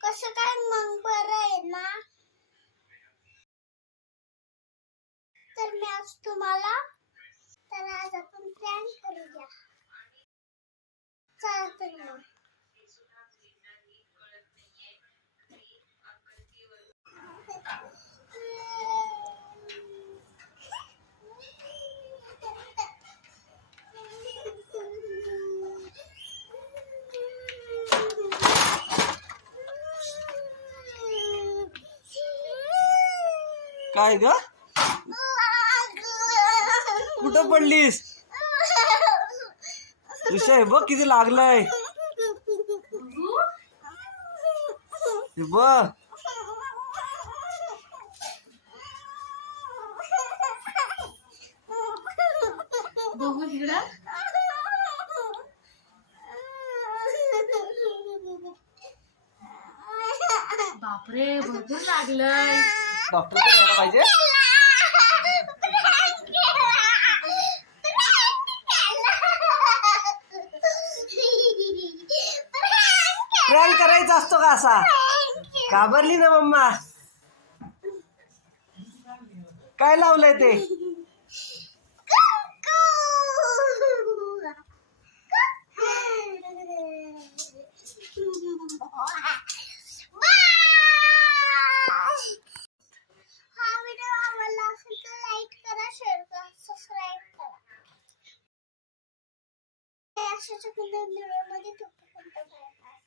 कसं काय मग बरं आहे ना? तर मी आज तुम्हाला तर आज आपण प्लॅन करूया चला तर मग काय ग? कुठं पडलीस? विषय बघ किती लागलंय. बघ. बघू तिकडं. बापरे भरपूर लागलंय. डॉक्टर यायला पाहिजे. प्रँक करायचा असतो का असा? घाबरली ना मम्मा? काय लावलंय ते? हे अशाच व्हिडिओमध्ये तुमचं